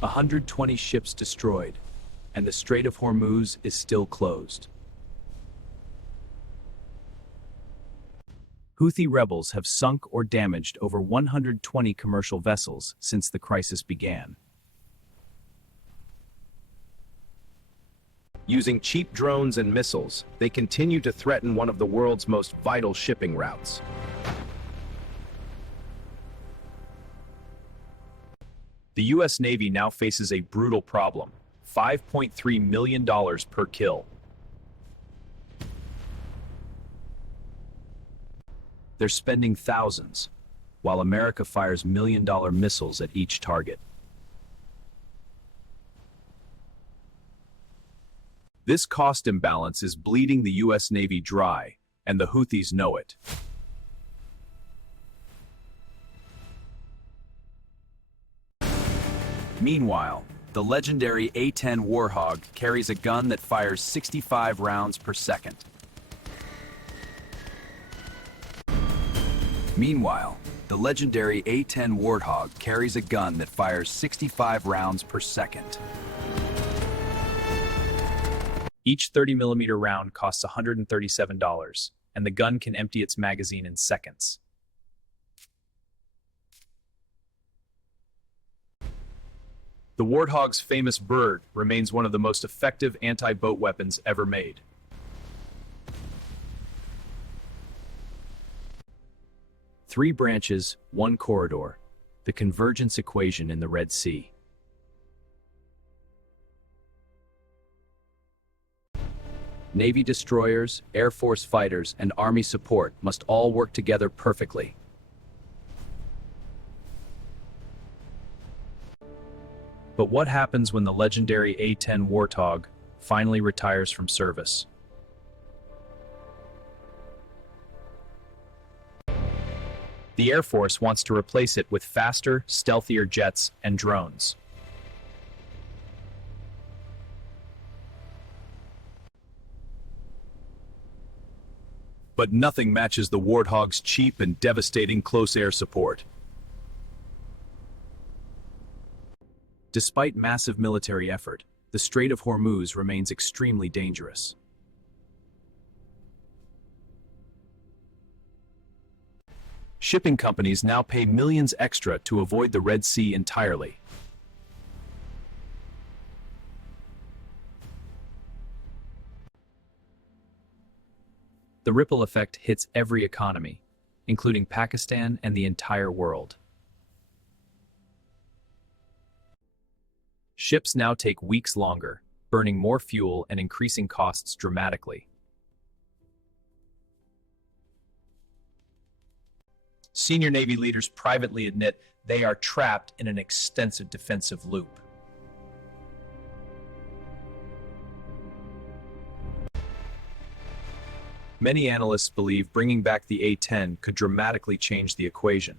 120 ships destroyed, and the Strait of Hormuz is still closed. Houthi rebels have sunk or damaged over 120 commercial vessels since the crisis began. Using cheap drones and missiles, they continue to threaten one of the world's most vital shipping routes. The U.S. Navy now faces a brutal problem: $5.3 million per kill. They're spending thousands, while America fires million-dollar missiles at each target. This cost imbalance is bleeding the U.S. Navy dry, and the Houthis know it. Meanwhile, the legendary A-10 Warthog carries a gun that fires 65 rounds per second. Meanwhile, the legendary A-10 Warthog carries a gun that fires 65 rounds per second. Each 30mm round costs $137, and the gun can empty its magazine in seconds. The Warthog's famous bird remains one of the most effective anti-boat weapons ever made. Three branches, one corridor. The convergence equation in the Red Sea. Navy destroyers, Air Force fighters, and Army support must all work together perfectly. But what happens when the legendary A-10 Warthog finally retires from service? The Air Force wants to replace it with faster, stealthier jets and drones. But nothing matches the Warthog's cheap and devastating close air support. Despite massive military effort, the Strait of Hormuz remains extremely dangerous. Shipping companies now pay millions extra to avoid the Red Sea entirely. The ripple effect hits every economy, including Pakistan and the entire world. Ships now take weeks longer, burning more fuel and increasing costs dramatically. Senior Navy leaders privately admit they are trapped in an extensive defensive loop. Many analysts believe bringing back the A-10 could dramatically change the equation.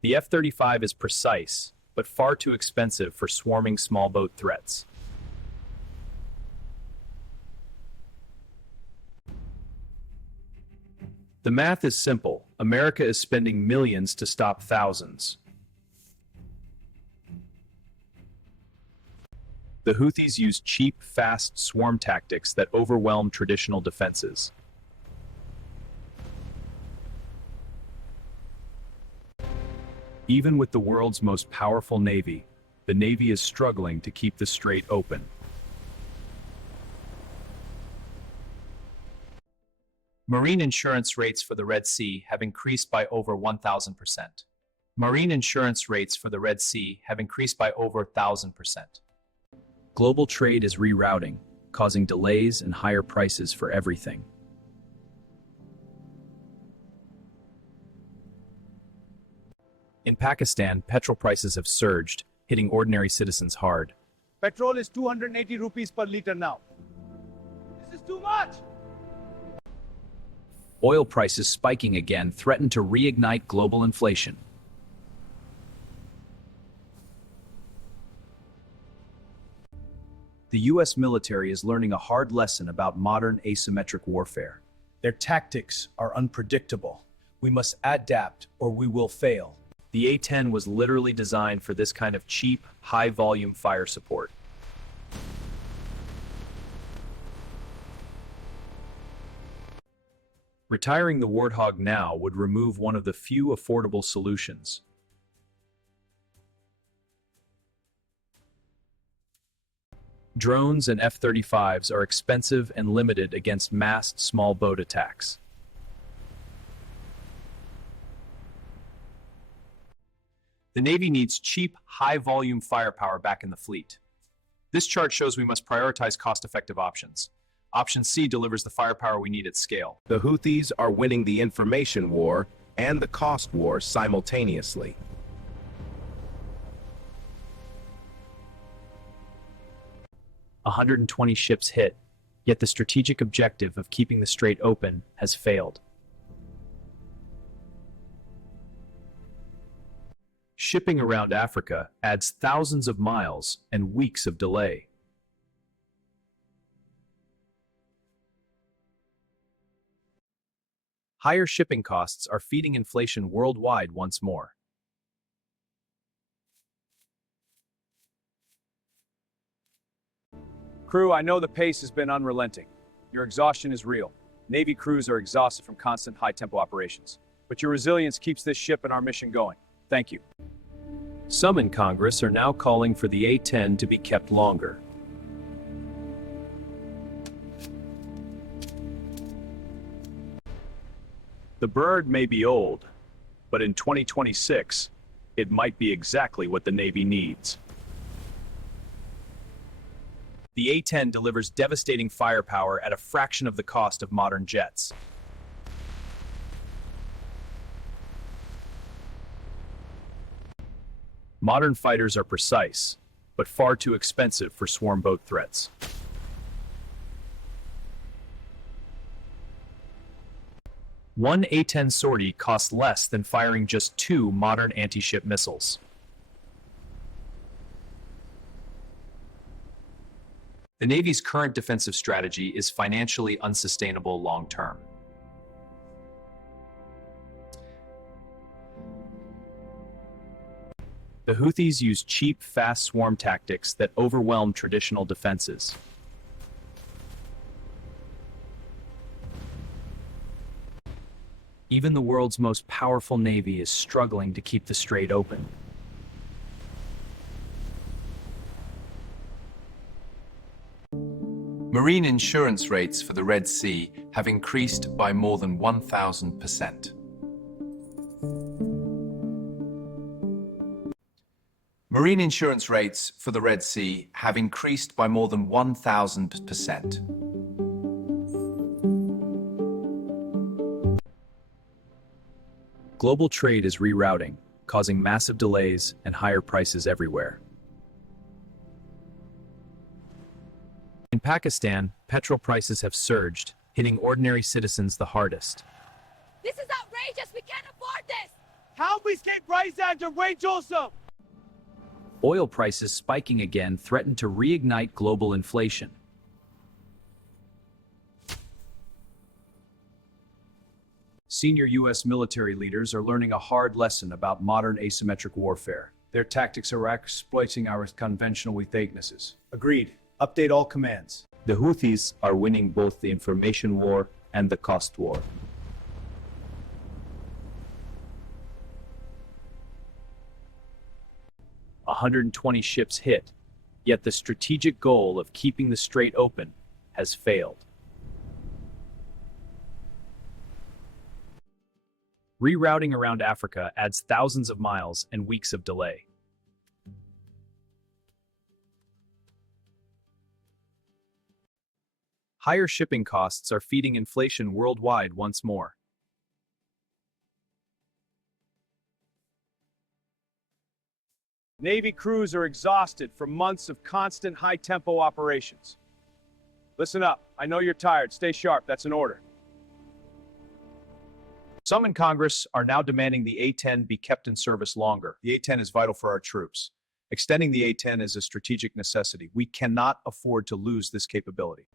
The F-35 is precise, but far too expensive for swarming small boat threats. The math is simple. America is spending millions to stop thousands. The Houthis use cheap, fast swarm tactics that overwhelm traditional defenses. Even with the world's most powerful navy, the Navy is struggling to keep the strait open. Marine insurance rates for the Red Sea have increased by over 1,000%. Marine insurance rates for the Red Sea have increased by over 1,000%. Global trade is rerouting, causing delays and higher prices for everything. In Pakistan, petrol prices have surged, hitting ordinary citizens hard. Petrol is 280 rupees per liter now. This is too much! Oil prices spiking again threaten to reignite global inflation. The U.S. military is learning a hard lesson about modern asymmetric warfare. Their tactics are unpredictable. We must adapt or we will fail. The A-10 was literally designed for this kind of cheap, high-volume fire support. Retiring the Warthog now would remove one of the few affordable solutions. Drones and F-35s are expensive and limited against massed small boat attacks. The Navy needs cheap, high-volume firepower back in the fleet. This chart shows we must prioritize cost-effective options. Option C delivers the firepower we need at scale. The Houthis are winning the information war and the cost war simultaneously. A 120 ships hit, yet the strategic objective of keeping the strait open has failed. Shipping around Africa adds thousands of miles and weeks of delay. Higher shipping costs are feeding inflation worldwide once more. Crew, I know the pace has been unrelenting. Your exhaustion is real. Navy crews are exhausted from constant high-tempo operations. But your resilience keeps this ship and our mission going. Thank you. Some in Congress are now calling for the A-10 to be kept longer. The bird may be old, but in 2026, it might be exactly what the Navy needs. The A-10 delivers devastating firepower at a fraction of the cost of modern jets. Modern fighters are precise, but far too expensive for swarm boat threats. One A-10 sortie costs less than firing just 2 modern anti-ship missiles. The Navy's current defensive strategy is financially unsustainable long-term. The Houthis use cheap, fast swarm tactics that overwhelm traditional defenses. Even the world's most powerful navy is struggling to keep the strait open. Marine insurance rates for the Red Sea have increased by more than 1,000%. Marine insurance rates for the Red Sea have increased by more than 1,000%. Global trade is rerouting, causing massive delays and higher prices everywhere. In Pakistan, petrol prices have surged, hitting ordinary citizens the hardest. This is outrageous! We can't afford this! How we escape price after wage also? Oil prices spiking again threaten to reignite global inflation. Senior U.S. military leaders are learning a hard lesson about modern asymmetric warfare. Their tactics are exploiting our conventional weaknesses. Agreed. Update all commands. The Houthis are winning both the information war and the cost war. A 120 ships hit, yet the strategic goal of keeping the strait open has failed. Rerouting around Africa adds thousands of miles and weeks of delay. Higher shipping costs are feeding inflation worldwide once more. Navy crews are exhausted from months of constant high-tempo operations. Listen up. I know you're tired. Stay sharp. That's an order. Some in Congress are now demanding the A-10 be kept in service longer. The A-10 is vital for our troops. Extending the A-10 is a strategic necessity. We cannot afford to lose this capability.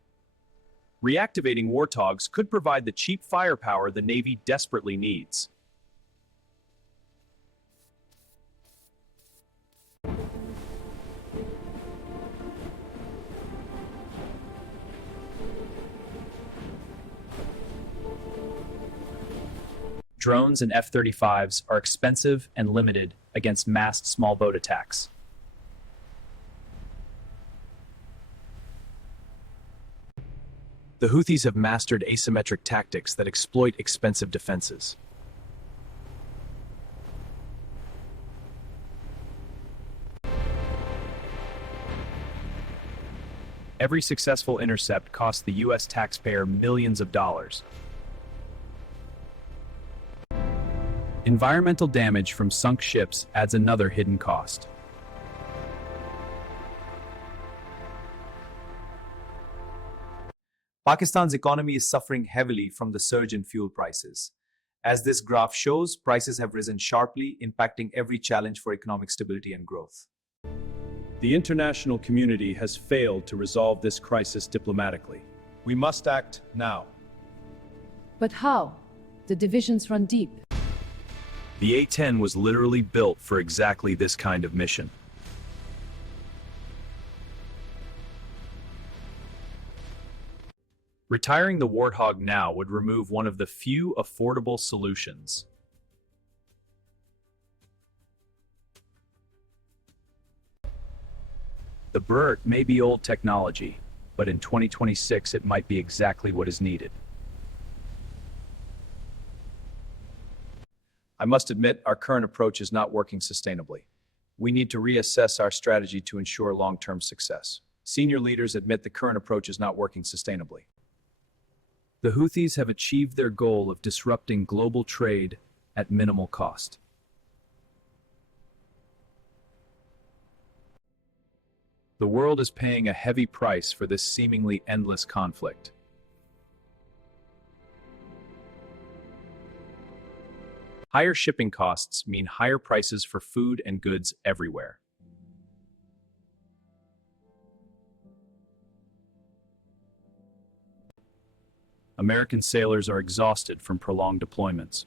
Reactivating Warthogs could provide the cheap firepower the Navy desperately needs. Drones and F-35s are expensive and limited against massed small boat attacks. The Houthis have mastered asymmetric tactics that exploit expensive defenses. Every successful intercept costs the U.S. taxpayer millions of dollars. Environmental damage from sunk ships adds another hidden cost. Pakistan's economy is suffering heavily from the surge in fuel prices. As this graph shows, prices have risen sharply, impacting every challenge for economic stability and growth. The international community has failed to resolve this crisis diplomatically. We must act now. But how? The divisions run deep. The A-10 was literally built for exactly this kind of mission. Retiring the Warthog now would remove one of the few affordable solutions. The Burt may be old technology, but in 2026 it might be exactly what is needed. I must admit, our current approach is not working sustainably. We need to reassess our strategy to ensure long-term success. Senior leaders admit the current approach is not working sustainably. The Houthis have achieved their goal of disrupting global trade at minimal cost. The world is paying a heavy price for this seemingly endless conflict. Higher shipping costs mean higher prices for food and goods everywhere. American sailors are exhausted from prolonged deployments.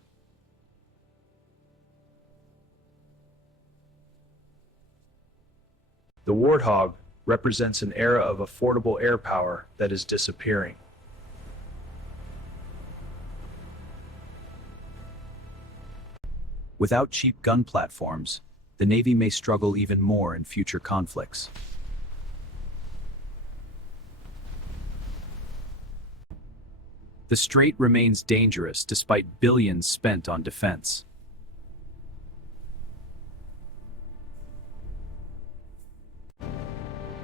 The Warthog represents an era of affordable air power that is disappearing. Without cheap gun platforms, the Navy may struggle even more in future conflicts. The Strait remains dangerous despite billions spent on defense.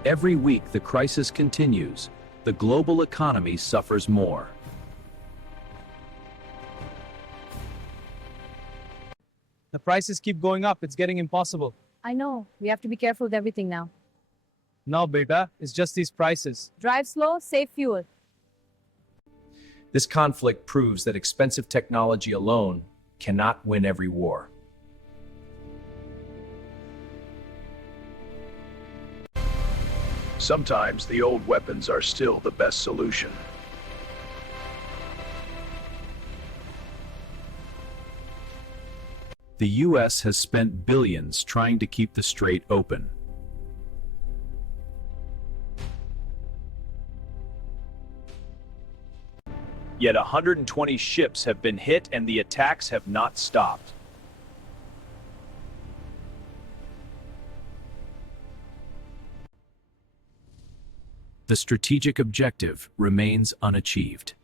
Every week the crisis continues, the global economy suffers more. The prices keep going up. It's getting impossible. I know. We have to be careful with everything now. No, beta, it's just these prices. Drive slow, save fuel. This conflict proves that expensive technology alone cannot win every war. Sometimes the old weapons are still the best solution. The U.S. has spent billions trying to keep the Strait open. Yet 120 ships have been hit and the attacks have not stopped. The strategic objective remains unachieved.